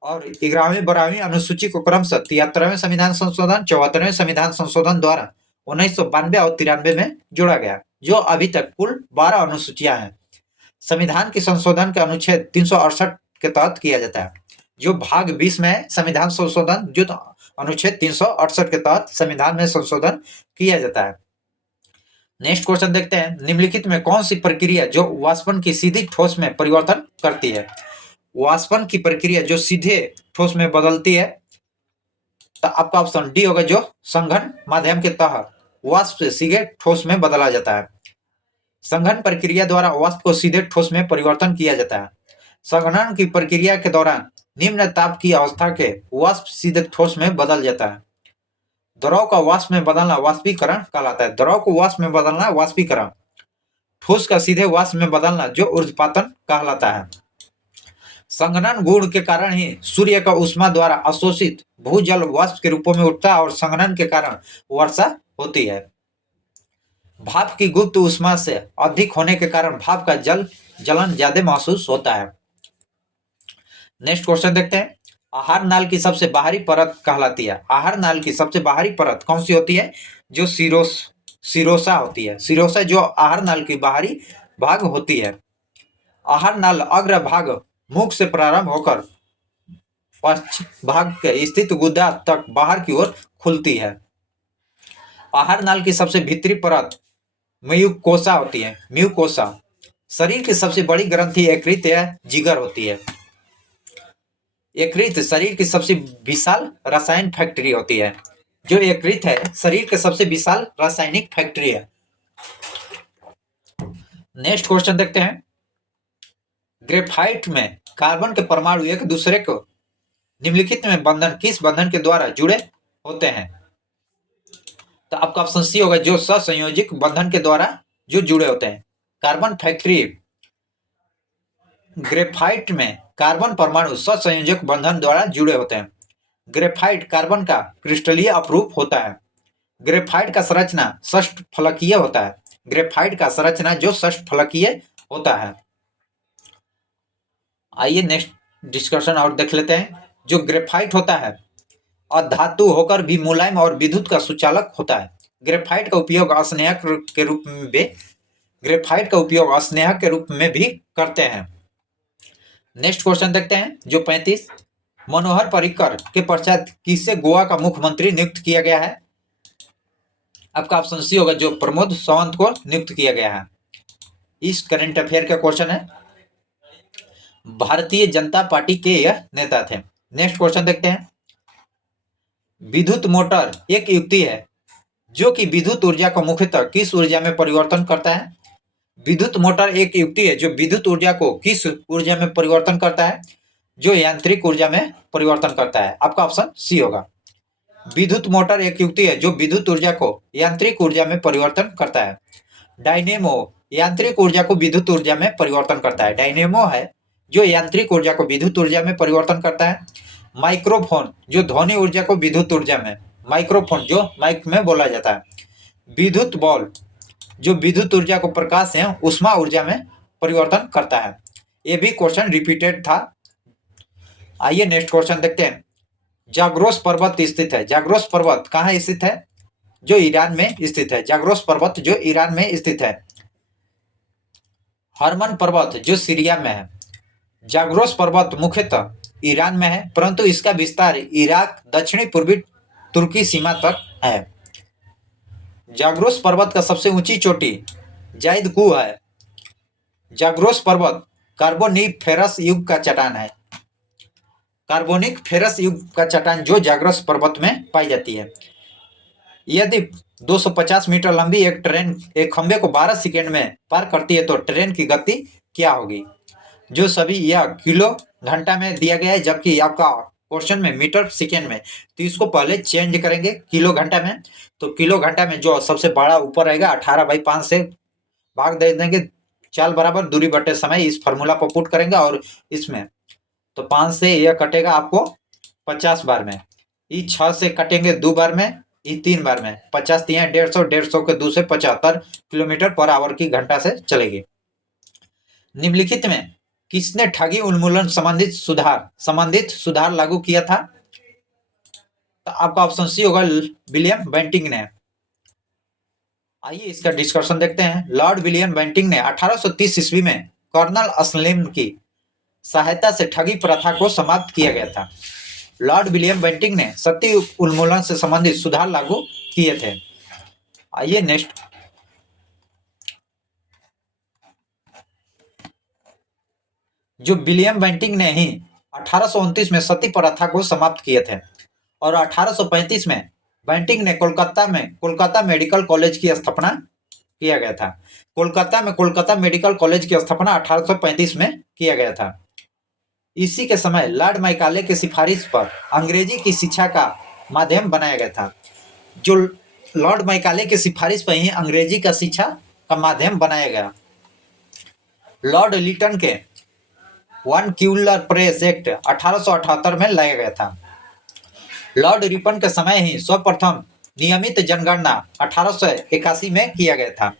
और 11वीं 12वीं अनुसूची को क्रमशः 73वें संविधान संशोधन, 74वें संविधान संशोधन द्वारा 1992 और 93 में जोड़ा गया, जो अभी तक कुल 12 अनुसूचियां हैं। संविधान के संशोधन का अनुच्छेद 368 के तहत किया जाता है। जो भाग 20 में संविधान संशोधन, जो अनुच्छेद 368 के तहत संविधान में संशोधन किया जाता है। नेक्स्ट क्वेश्चन देखते हैं। निम्नलिखित में कौन सी प्रक्रिया जो वाष्पन की सीधी ठोस में परिवर्तन करती है? वाष्पन की प्रक्रिया जो सीधे ठोस में बदलती है, तो आपका ऑप्शन डी होगा, जो संघन माध्यम के तहत वाष्प से सीधे ठोस में बदला जाता है। संघन प्रक्रिया द्वारा वाष्प को सीधे ठोस में परिवर्तन किया जाता है। संघनन की प्रक्रिया के दौरान निम्न ताप की अवस्था के वाष्प सीधे ठोस में बदल जाता है। द्रव का वाष्प में बदलना वाष्पीकरण कहलाता है। द्रव को वाष्प में बदलना वाष्पीकरण। ठोस का सीधे वाष्प में बदलना जो ऊर्ध्वपातन कहलाता है। संघनन गुण के कारण ही सूर्य का उष्मा द्वारा अवशोषित भूजल वाष्प के रूपों में उठता है और संघनन के कारण वर्षा होती है। भाप की गुप्त उष्मा से अधिक होने के कारण भाप का जलन ज्यादा महसूस होता है। नेक्स्ट क्वेश्चन देखते हैं। आहार नाल की सबसे बाहरी परत कहलाती है। आहार नाल की सबसे बाहरी परत कौन सी होती है? जो सिरोसा होती है। सिरोसा जो आहार नाल की बाहरी भाग होती है। आहार नाल अग्र भाग मुख से प्रारंभ होकर पश्च भाग के स्थित गुदा तक बाहर की ओर खुलती है। आहार नाल की सबसे भीतरी परत म्यूकोसा होती है। म्यूकोसा। शरीर की सबसे बड़ी ग्रंथि यकृत या जिगर होती है। यकृत शरीर की सबसे विशाल रासायन फैक्ट्री होती है। जो यकृत है शरीर के सबसे विशाल रासायनिक फैक्ट्री है। नेक्स्ट क्वेश्चन देखते हैं। ग्रेफाइट में कार्बन के परमाणु एक दूसरे को निम्नलिखित में बंधन किस बंधन के द्वारा जुड़े होते हैं? तो आपका ऑप्शन सी होगा, जो सहसंयोजक बंधन के द्वारा जो जुड़े होते हैं। कार्बन फैक्ट्री ग्रेफाइट में कार्बन परमाणु सहसंयोजक बंधन द्वारा जुड़े होते हैं। ग्रेफाइट कार्बन का क्रिस्टलीय अपरूप होता है। ग्रेफाइट का संरचना षष्ठफलकीय होता है। ग्रेफाइट का संरचना जो षष्ठफलकीय होता है। आइए नेक्स्ट डिस्कशन और देख लेते हैं। जो ग्रेफाइट होता है अधातु होकर भी मुलायम और विद्युत का सुचालक होता है। ग्रेफाइट का उपयोग स्नेहक के रूप में भी ग्रेफाइट का उपयोग स्नेहक के रूप में भी करते हैं। नेक्स्ट क्वेश्चन देखते हैं जो 35। मनोहर पर्रिकर के पश्चात किसे गोवा का मुख्यमंत्री नियुक्त किया गया है? आपका ऑप्शन सी होगा, जो प्रमोद सावंत को नियुक्त किया गया है। इस करंट अफेयर का क्वेश्चन है। भारतीय जनता पार्टी के यह नेता थे। नेक्स्ट क्वेश्चन देखते हैं। विद्युत मोटर एक युक्ति है जो कि विद्युत ऊर्जा को मुख्यतः किस ऊर्जा में परिवर्तन करता है? विद्युत मोटर एक युक्ति है जो विद्युत ऊर्जा को किस ऊर्जा में परिवर्तन करता है? जो यांत्रिक ऊर्जा में परिवर्तन करता है। आपका ऑप्शन सी होगा। विद्युत मोटर एक युक्ति है जो विद्युत ऊर्जा को यांत्रिक ऊर्जा में परिवर्तन करता है। डायनेमो यांत्रिक ऊर्जा को विद्युत ऊर्जा में परिवर्तन करता है। डायनेमो है जो यांत्रिक ऊर्जा को विद्युत ऊर्जा में परिवर्तन करता है। माइक्रोफोन जो ध्वनि ऊर्जा को विद्युत ऊर्जा में, माइक्रोफोन जो माइक में बोला जाता है। विद्युत बॉल जो विद्युत ऊर्जा को प्रकाश है उष्मा ऊर्जा में परिवर्तन करता है। ये भी क्वेश्चन रिपीटेड था। आइए नेक्स्ट क्वेश्चन देखते हैं। जाग्रोस पर्वत स्थित है। जाग्रोस पर्वत कहाँ स्थित है? जो ईरान में स्थित है। जाग्रोस पर्वत जो ईरान में स्थित है। हरमन पर्वत जो सीरिया में है। जाग्रोस पर्वत मुख्यतः ईरान में है, परंतु इसका विस्तार इराक दक्षिणी पूर्वी तुर्की सीमा तक है। जाग्रोस पर्वत का सबसे ऊंची चोटी जायद कुह है। जाग्रोस पर्वत कार्बोनिफेरस युग का चट्टान है। कार्बोनिक फेरस युग का चट्टान जो जाग्रोस पर्वत में पाई जाती है। यदि 250 मीटर लंबी एक ट्रेन एक खंबे को 12 सेकेंड में पार करती है तो ट्रेन की गति क्या होगी? जो सभी यह किलो घंटा में दिया गया है, जबकि आपका क्वेश्चन में मीटर सेकेंड में, तो इसको पहले चेंज करेंगे किलो घंटा में। तो किलो घंटा में जो सबसे बड़ा ऊपर रहेगा 18/5 से भाग दे देंगे, चाल बराबर दूरी बटे समय, इस फार्मूला को पुट करेंगे और इसमें तो 5 से यह कटेगा आपको 50 बार में, ये 6 से कटेंगे 2 बार में, ये 3 बार में, 50 दिए 150, 150 के 2 से 75 किलोमीटर पर आवर की घंटा से चलेगी। निम्नलिखित में किसने ठगी उन्मूलन संबंधित सुधार लागू किया था? तो आपका ऑप्शन सी होगा, विलियम बेंटिंक ने। आइए इसका डिस्कशन देखते हैं। लॉर्ड विलियम बेंटिंक ने 1830 ईस्वी में कर्नल अस्लिम की सहायता से ठगी प्रथा को समाप्त किया गया था। लॉर्ड विलियम बेंटिंक ने सती उन्मूलन से संबंधित सुधार लागू किए थे। आइए नेक्स्ट। जो विलियम बेंटिंक ने ही 1829 में सती प्रथा को समाप्त किए थे और 1835 में बेंटिंक ने कोलकाता मेडिकल कॉलेज की स्थापना किया गया था। कोलकाता मेडिकल कॉलेज की स्थापना 1835 में किया गया था। इसी के समय लॉर्ड मैकाले की सिफारिश पर अंग्रेजी की शिक्षा का माध्यम बनाया गया था। जो लॉर्ड मैकाले की सिफारिश पर ही अंग्रेजी का शिक्षा का माध्यम बनाया गया। लॉर्ड लिटन के वर्नाक्यूलर प्रेस एक्ट 1878 में लाया गया था। लॉर्ड रिपन के समय ही सर्वप्रथम नियमित जनगणना 1881 में किया गया था।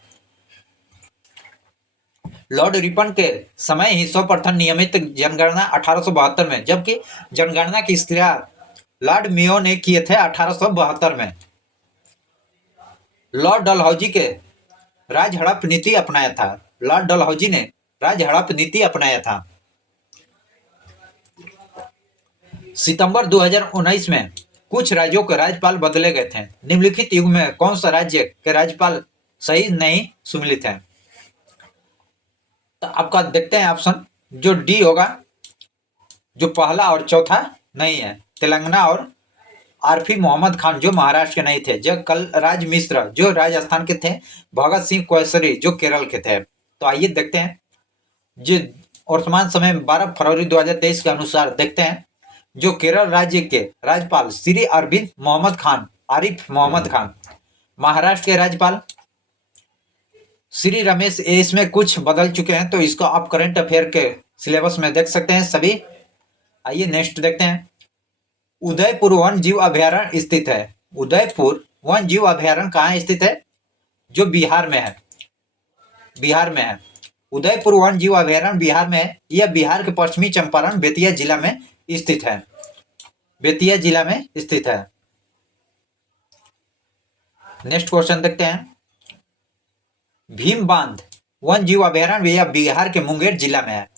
लॉर्ड रिपन के समय ही सर्वप्रथम नियमित जनगणना 1872 में, जबकि जनगणना की शुरुआत लॉर्ड मेयो ने किए थे 1872 में। लॉर्ड डलहौजी के राज हड़प नीति अपनाया था। लॉर्ड डलहौजी ने राज हड़प नीति अपनाया था। सितंबर 2019 में कुछ राज्यों के राज्यपाल बदले गए थे। निम्नलिखित युग में कौन सा राज्य के राज्यपाल सही नहीं सुमिलित है? तो आपका देखते हैं ऑप्शन, जो डी होगा, जो पहला और चौथा नहीं है, तेलंगाना और आरफी मोहम्मद खान जो महाराष्ट्र के नहीं थे, जब कलराज मिश्र जो राजस्थान के थे, भगत सिंह कोश्यारी जो केरल के थे। तो आइए देखते हैं। जो वर्तमान समय 12 फरवरी 2023 के अनुसार देखते हैं, जो केरल राज्य के राज्यपाल श्री आरिफ मोहम्मद खान, महाराष्ट्र के राज्यपाल श्री रमेश, इसमें कुछ बदल चुके हैं, तो इसको आप करंट अफेयर के सिलेबस में देख सकते हैं सभी। आइए नेक्स्ट देखते हैं। उदयपुर वन जीव अभ्यारण्य स्थित है। उदयपुर वन जीव अभ्यारण्य कहाँ स्थित है? जो बिहार में है। उदयपुर वन जीव अभयारण्य बिहार में है। यह बिहार के पश्चिमी चंपारण बेतिया जिला में स्थित है। बेतिया जिला में स्थित है। नेक्स्ट क्वेश्चन देखते हैं। भीम बांध वन जीव अभयारण्य यह बिहार के मुंगेर जिला में है।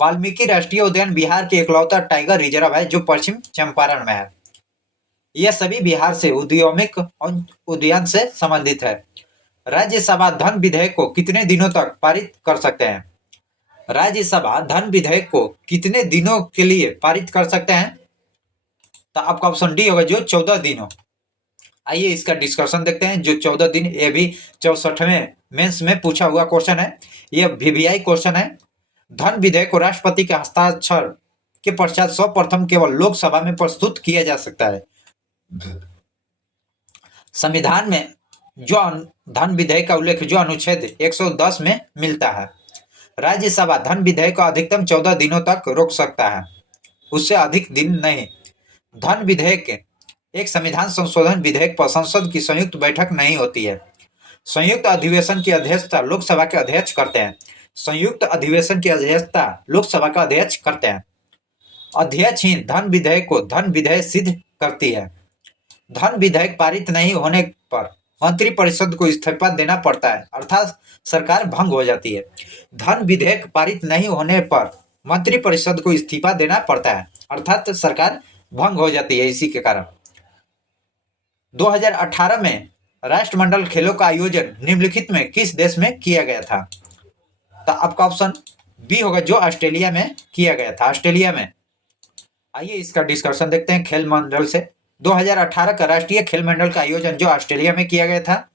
वाल्मीकि राष्ट्रीय उद्यान बिहार के इकलौता टाइगर रिजर्व है जो पश्चिम चंपारण में है। यह सभी बिहार से औद्योगिक उद्यान से संबंधित है। राज्यसभा धन विधेयक को कितने दिनों तक पारित कर सकते हैं? राज्यसभा धन विधेयक को कितने दिनों के लिए पारित कर सकते हैं? तो आपका ऑप्शन डी होगा, जो 14 दिनों। आइए इसका डिस्कशन देखते हैं। जो 14 दिन, ये भी 64वें मेंस में पूछा हुआ क्वेश्चन है। यह वीवीआई क्वेश्चन है। धन विधेयक को राष्ट्रपति के हस्ताक्षर के पश्चात सर्वप्रथम केवल लोकसभा में प्रस्तुत किया जा सकता है। संविधान में जो धन विधेयक का उल्लेख जो अनुच्छेद 110 में मिलता है। राज्यसभा धन विधेयक को अधिकतम 14 दिनों तक रोक सकता है, उससे अधिक दिन नहीं। धन विधेयक एक संविधान संशोधन विधेयक पर संसद की संयुक्त बैठक नहीं होती है। संयुक्त अधिवेशन की अध्यक्षता लोकसभा के अध्यक्ष करते हैं। संयुक्त अधिवेशन की अध्यक्षता लोकसभा का अध्यक्ष करते हैं। अध्यक्ष ही धन विधेयक को धन विधेयक सिद्ध करती है। धन विधेयक पारित नहीं होने पर मंत्रिपरिषद को इस्तीफा देना पड़ता है, अर्थात सरकार भंग हो जाती है। धन विधेयक पारित नहीं होने पर मंत्रिपरिषद को इस्तीफा देना पड़ता है, अर्थात सरकार भंग हो जाती है। इसी के कारण 2018 में राष्ट्रमंडल खेलों का आयोजन निम्नलिखित में किस देश में किया गया था? तो आपका ऑप्शन बी होगा, जो ऑस्ट्रेलिया में किया गया था। ऑस्ट्रेलिया में। आइए इसका डिस्कशन देखते हैं खेल मंडल से। 2018 का राष्ट्रीय खेल मंडल का आयोजन जो ऑस्ट्रेलिया में किया गया था।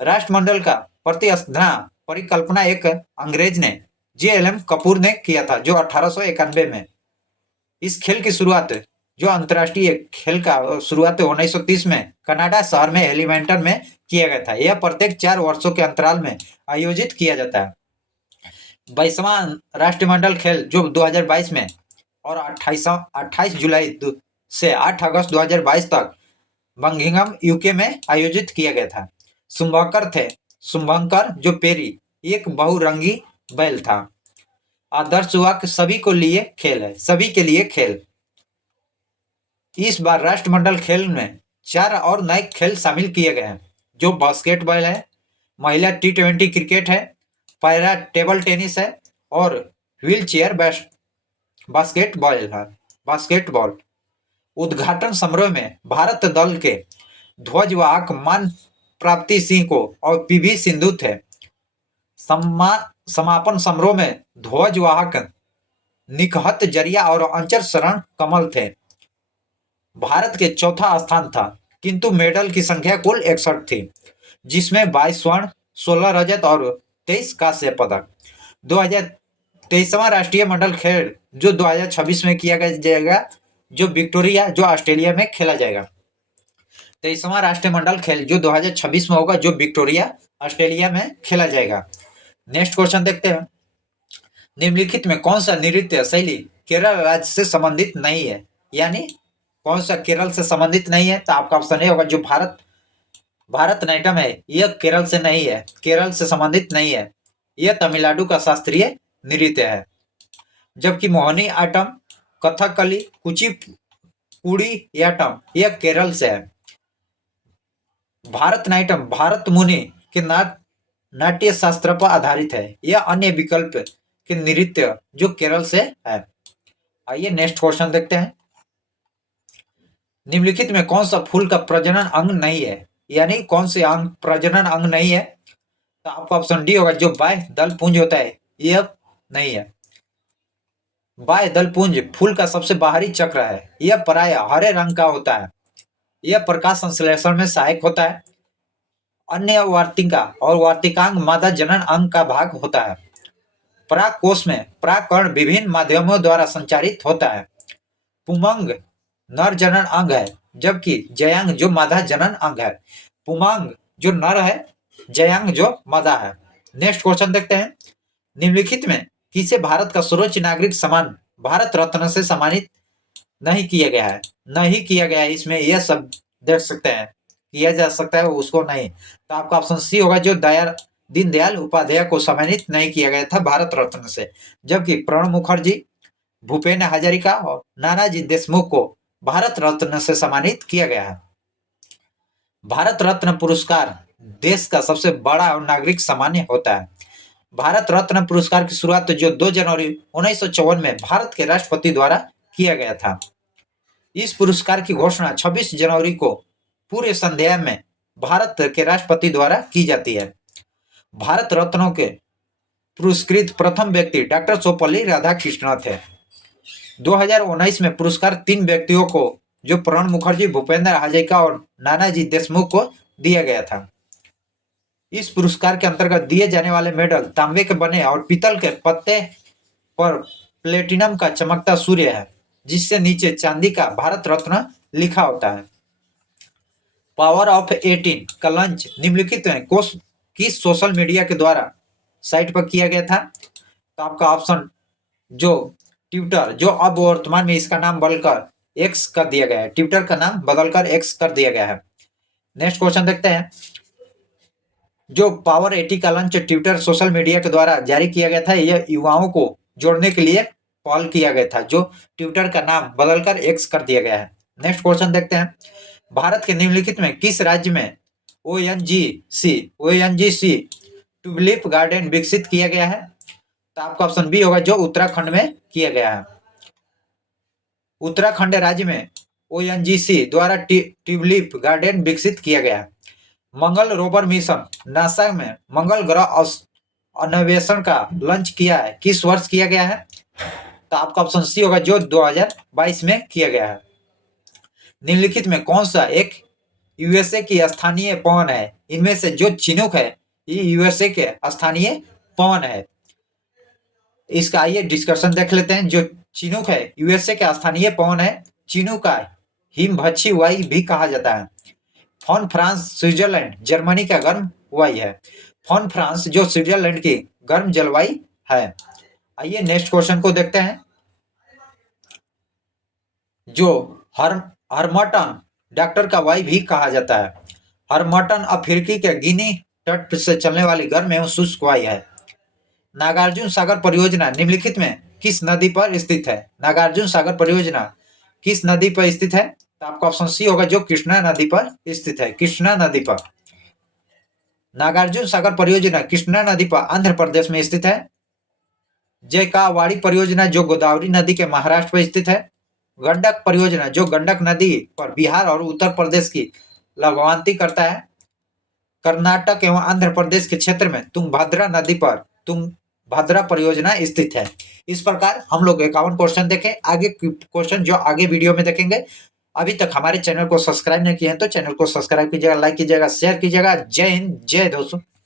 राष्ट्रमंडल का प्रतिस्पर्धा परिकल्पना एक अंग्रेज ने JLM कपूर ने किया था, जो 1891 में। इस खेल की शुरुआत जो अंतर्राष्ट्रीय खेल का शुरुआत 1930 में कनाडा शहर में एलिमेंटन में किया गया था। यह प्रत्येक 4 वर्षों के अंतराल में आयोजित किया जाता है। 22वां राष्ट्रमंडल खेल जो 2022 में और 28 जुलाई से 8 अगस्त 2022 तक बर्मिंघम यूके में आयोजित किया गया था। शुभंकर थे। शुभंकर जो पेरी एक बहुरंगी बैल था। आदर्श वाक्य सभी को लिए खेल है। सभी के लिए खेल। इस बार राष्ट्रमंडल खेल में 4 और नए खेल शामिल किए गए हैं, जो बास्केटबॉल है, महिला T20 क्रिकेट है, पैरा टेबल टेनिस है और व्हील चेयर बास्केटबॉल है। बास्केटबॉल। उद्घाटन समारोह में भारत दल के ध्वजवाहक मान प्राप्ति सिंह को और PV सिंधु थे। समापन समारोह में ध्वजवाहक निकहत जरिया और अंचर शरण कमल थे। भारत के चौथा स्थान था, किंतु मेडल की संख्या कुल 61 थी, जिसमें 22 स्वर्ण, 16 रजत और 23 कांस्य पदक। 2023वां राष्ट्रीय मंडल खेल जो 2026 में किया जाएगा, जो विक्टोरिया जो ऑस्ट्रेलिया में खेला जाएगा। 23वां राष्ट्रीय मंडल खेल जो 2026 में होगा, जो विक्टोरिया ऑस्ट्रेलिया में खेला जाएगा। नेक्स्ट क्वेश्चन देखते हैं। निम्नलिखित में कौन सा नृत्य शैली केरल राज्य से संबंधित नहीं है? यानी कौन सा केरल से संबंधित नहीं है? तो आपका ऑप्शन ए होगा, जो भारतनाट्यम है, यह केरल से नहीं है, केरल से संबंधित नहीं है। यह तमिलनाडु का शास्त्रीय नृत्य है। जबकि मोहिनी आट्टम, कथकली, कुचिपुड़ियाट्टम यह केरल से है। भारतनाट्यम भारत मुनि के नाट्य शास्त्र पर आधारित है। यह अन्य विकल्प के नृत्य जो केरल से है। आइए नेक्स्ट क्वेश्चन देखते हैं। निम्नलिखित में कौन सा फूल का प्रजनन अंग नहीं है? यानी कौन से अंग प्रजनन अंग नहीं है? तो आपका ऑप्शन डी होगा, जो बाह्य दल पुंज होता है, यह नहीं है। बाह्य दल पुंज फूल का सबसे बाहरी चक्र है। यह प्राय हरे रंग का होता है। यह प्रकाश संश्लेषण में सहायक होता है। अन्य वार्तिका और वार्तिकांग मादा जनन अंग का भाग होता है। पराग कोश में परागकण विभिन्न माध्यमों द्वारा संचारित होता है। पुमंग नर जनन अंग है, जबकि जयांग जो मादा जनन अंग है। पुमांग जो नर है, जयांग जो मादा है। नेक्स्ट क्वेश्चन देखते हैं। निम्नलिखित में किसे भारत का सर्वोच्च नागरिक सम्मान भारत रत्न से सम्मानित नहीं किया गया है? नहीं किया गया है, इसमें यह सब देख सकते हैं, किया जा सकता है उसको नहीं। तो आपका ऑप्शन सी होगा, जो दीनदयाल उपाध्याय को सम्मानित नहीं किया गया था भारत रत्न से, जबकि प्रणब मुखर्जी, भूपेन हजारिका और नानाजी देशमुख को भारत रत्न से सम्मानित किया गया है। भारत रत्न पुरस्कार देश का सबसे बड़ा और नागरिक सम्मान होता है। भारत रत्न पुरस्कार की शुरुआत जो 2 जनवरी 1954 में भारत के राष्ट्रपति द्वारा किया गया था। इस पुरस्कार की घोषणा 26 जनवरी को पूरे संध्या में भारत के राष्ट्रपति द्वारा की जाती है। भारत रत्नों के पुरस्कृत प्रथम व्यक्ति डॉक्टर सर्वपल्ली राधाकृष्णन थे। 2019 में पुरस्कार 3 व्यक्तियों को, जो प्रणब मुखर्जी, भूपेंद्र हजारिका और नानाजी देशमुख को दिया गया था। इस पुरस्कार के अंतर्गत दिए जाने वाले मेडल तांबे के बने और पीतल के पत्ते पर प्लेटिनम का चमकता सूर्य है, जिससे नीचे चांदी का भारत रत्न लिखा होता है। पावर ऑफ 18 का लॉन्च निम्नलिखित में किस सोशल मीडिया के द्वारा साइट पर किया गया था? तो आपका ऑप्शन जो ट्विटर, जो अब वर्तमान में इसका नाम बदलकर एक्स कर दिया गया है, ट्विटर का नाम बदलकर एक्स कर दिया गया है। नेक्स्ट क्वेश्चन देखते हैं। जो पावर 80 का लॉन्च ट्विटर सोशल मीडिया के द्वारा जारी किया गया था, यह युवाओं को जोड़ने के लिए पहल किया गया था, जो ट्विटर का नाम बदलकर एक्स कर दिया गया है। नेक्स्ट क्वेश्चन देखते हैं। भारत के निम्नलिखित में किस राज्य में ओएनजीसी ट्यूलिप गार्डन विकसित किया गया है? तो आपका ऑप्शन बी होगा, जो उत्तराखंड में किया गया है। उत्तराखंड राज्य में ओएनजीसी द्वारा ट्यूलिप गार्डन विकसित किया गया है। मंगल रोवर मिशन नासा में मंगल ग्रह अन्वेषण का लॉन्च किया है, किस वर्ष किया गया है? तो आपका ऑप्शन सी होगा, जो 2022 में किया गया है। निम्नलिखित में कौन सा एक यूएसए की स्थानीय पवन है? इनमें से जो चिनूक है, ये यूएसए के स्थानीय पवन है। इसका आइए डिस्कशन देख लेते हैं। जो चिनूक है यूएसए के स्थानीय पवन है। चिनूक का हिमभक्षी वायु भी कहा जाता है। फॉन फ्रांस स्विट्जरलैंड जर्मनी का गर्म वायु है। फॉन फ्रांस जो स्विट्जरलैंड की गर्म जलवायु है। आइए नेक्स्ट क्वेश्चन को देखते हैं। जो हरमटन डॉक्टर का वायु भी कहा जाता है। हरमटन अफ्रीकी के गिनी तट से चलने वाली गर्म एवं शुष्क वायु है। नागार्जुन सागर परियोजना निम्नलिखित में किस नदी पर स्थित है? नागार्जुन सागर परियोजना किस नदी पर स्थित है? तो आपका ऑप्शन सी होगा, जो कृष्णा नदी पर स्थित है। कृष्णा नदी पर नागार्जुन सागर परियोजना कृष्णा नदी पर आंध्र प्रदेश में स्थित है। जयकावाड़ी परियोजना जो गोदावरी नदी के महाराष्ट्र पर स्थित है। गंडक परियोजना जो गंडक नदी पर बिहार और उत्तर प्रदेश की लगवांती करता है। कर्नाटक एवं आंध्र प्रदेश के क्षेत्र में तुंगभद्रा नदी पर तुंगभद्रा परियोजना स्थित है। इस प्रकार हम लोग 51 क्वेश्चन देखें। आगे क्वेश्चन जो आगे वीडियो में देखेंगे। अभी तक हमारे चैनल को सब्सक्राइब नहीं किए हैं तो चैनल को सब्सक्राइब कीजिएगा, लाइक कीजिएगा, शेयर कीजिएगा। जय हिंद, जय दोस्तों।